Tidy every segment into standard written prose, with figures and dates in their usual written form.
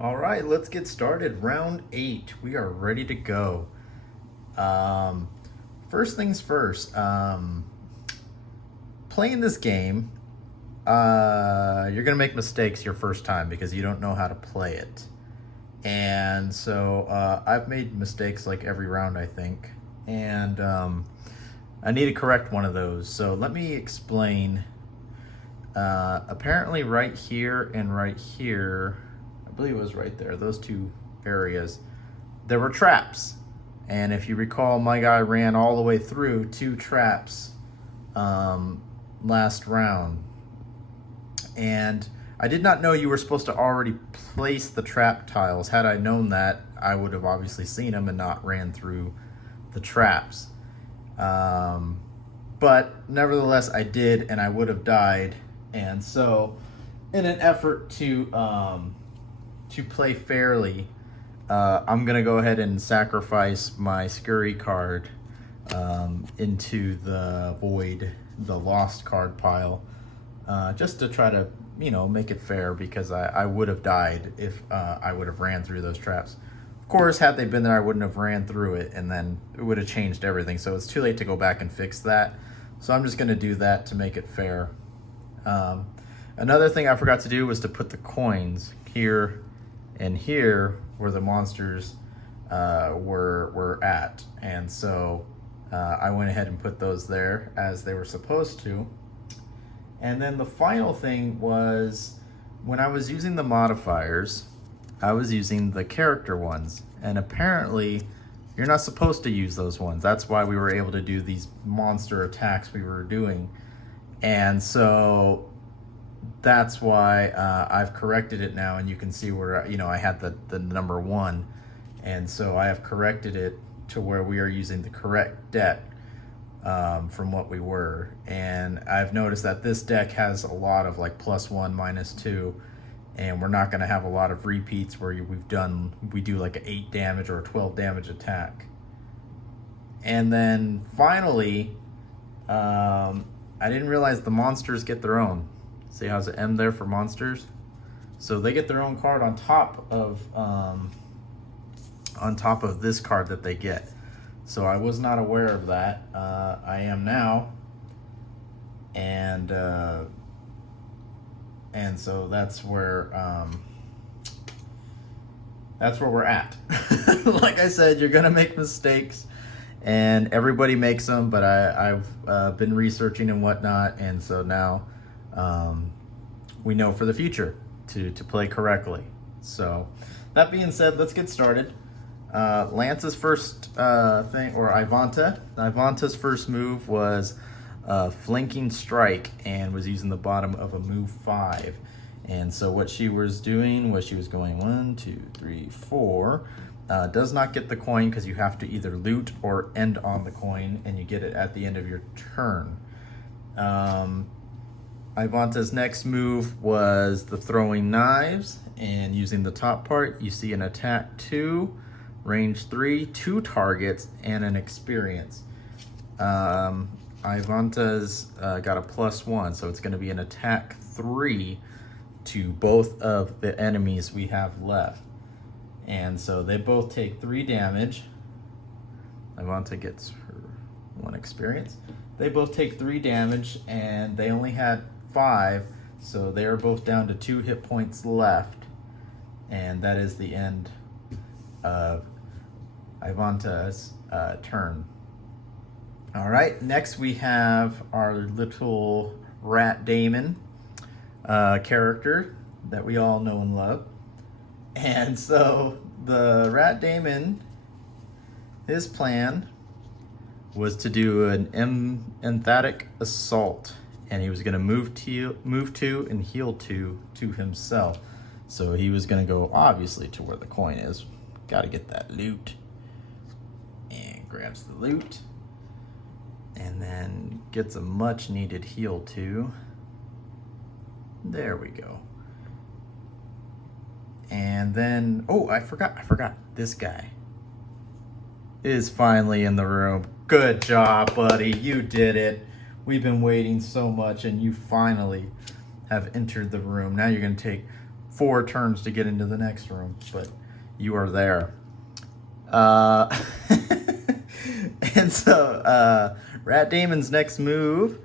All right, let's get started. Round 8. We are ready to go. Um, First things first. Playing this game, you're gonna make mistakes your first time because you don't know how to play it. And so I've made mistakes like every round, I think, and I need to correct one of those. So let me explain. Apparently, right here and right here, I believe it was right there, those two areas, there were traps. And if you recall, my guy ran all the way through two traps last round. And I did not know you were supposed to already place the trap tiles. Had I known that, I would have obviously seen them and not ran through the traps. But nevertheless, I did, and I would have died. And so, in an effort to play fairly, I'm gonna go ahead and sacrifice my scurry card into the void, the lost card pile, just to try to make it fair, because I would have died if I would have ran through those traps. Of course, had they been there, I wouldn't have ran through it, and then it would have changed everything. So it's too late to go back and fix that. So I'm just gonna do that to make it fair. Another thing I forgot to do was to put the coins here and here where the monsters were at, and so I went ahead and put those there as they were supposed to. And then the final thing was, when I was using the modifiers, I was using the character ones, and apparently you're not supposed to use those ones. That's why we were able to do these monster attacks we were doing. And so that's why I've corrected it now, and you can see where I had the number 1, and so I have corrected it to where we are using the correct deck from what we were. And I've noticed that this deck has a lot of like +1, -2, and we're not going to have a lot of repeats where we do like an 8 damage or a 12 damage attack. And then finally, I didn't realize the monsters get their own. See how's it M there for monsters? So they get their own card on top of this card that they get. So I was not aware of that. I am now, and so that's where we're at. Like I said, you're gonna make mistakes, and everybody makes them. But I've been researching and whatnot, and so now we know for the future to play correctly. So that being said, let's get started. Lance's first thing, or Ivanta's first move was flanking strike, and was using the bottom of a move 5. And so what she was doing was she was going 1, 2, 3, 4. Does not get the coin because you have to either loot or end on the coin, and you get it at the end of your turn. Ivanta's next move was the throwing knives, and using the top part, you see an attack 2, range 3, 2 targets, and an experience. Ivanta's got a +1, so it's going to be an attack 3 to both of the enemies we have left. And so they both take 3 damage. Ivanta gets her 1 experience. They both take 3 damage, and they only had 5, so they are both down to 2 hit points left. And that is the end of Ivanta's turn. All right, next we have our little rat Damon character that we all know and love. And so the rat Damon, his plan was to do an emphatic assault, and he was going to move 2 and heal 2 to himself. So he was going to go obviously to where the coin is. Got to get that loot, and grabs the loot, and then gets a much needed heal 2. There we go. And then, oh, I forgot. This guy is finally in the room. Good job, buddy. You did it. We've been waiting so much, and you finally have entered the room. Now you're going to take 4 turns to get into the next room, but you are there. And so Rat Damon's next move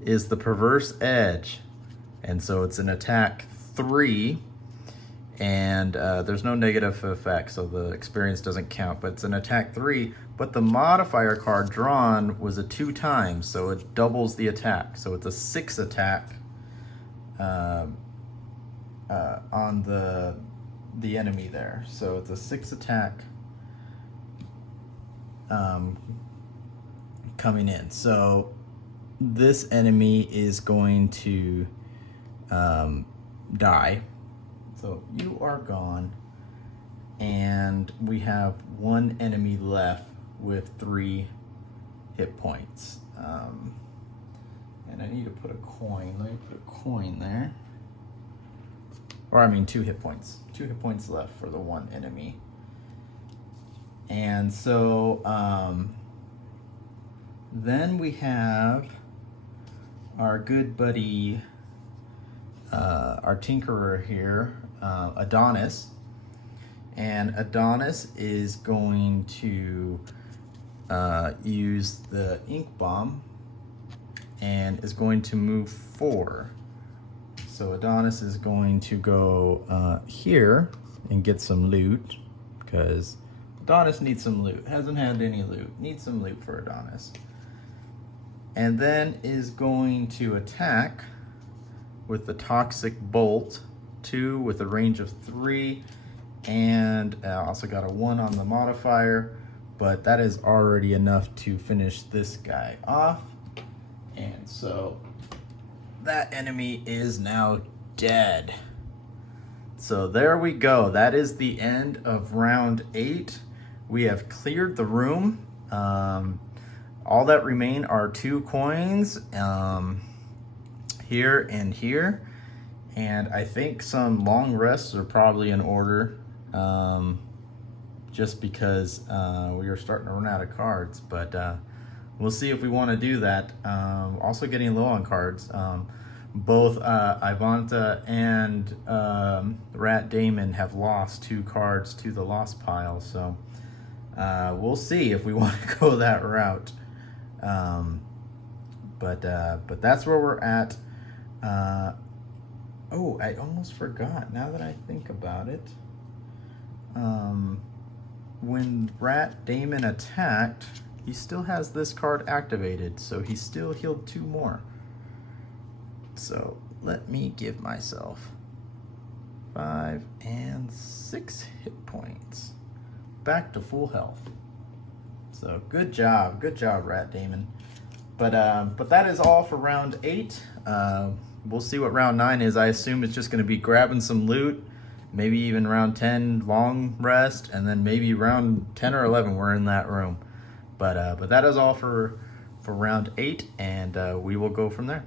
is the Perverse Edge. And so it's an attack 3, and there's no negative effect, so the experience doesn't count, but it's an attack 3, but the modifier card drawn was a 2 times, so it doubles the attack. So it's a 6 attack on the enemy there. So it's a 6 attack coming in. So this enemy is going to die. So you are gone, and we have 1 enemy left with 3 hit points. And I need to put a coin. Let me put a coin there. Or I mean 2 hit points. 2 hit points left for the 1 enemy. And so then we have our good buddy, our Tinkerer here, Adonis. And Adonis is going to use the Ink Bomb and is going to move 4. So Adonis is going to go here and get some loot, because Adonis needs some loot. Hasn't had any loot. Needs some loot for Adonis. And then is going to attack with the Toxic Bolt 2 with a range of 3, and also got a 1 on the modifier, but that is already enough to finish this guy off. And so that enemy is now dead. So there we go. That is the end of round 8. We have cleared the room. All that remain are 2 coins here and here. And I think some long rests are probably in order, just because we are starting to run out of cards. But we'll see if we want to do that. Also getting low on cards. Both Ivanta and Rat Damon have lost 2 cards to the lost pile. So we'll see if we want to go that route. But that's where we're at. Oh, I almost forgot, now that I think about it. When Rat Damon attacked, he still has this card activated, so he still healed 2 more. So let me give myself 5 and 6 hit points. Back to full health. So good job, Rat Damon. But that is all for round 8. We'll see what round 9 is. I assume it's just going to be grabbing some loot, maybe even round 10 long rest, and then maybe round 10 or 11 we're in that room. But that is all for round 8, and we will go from there.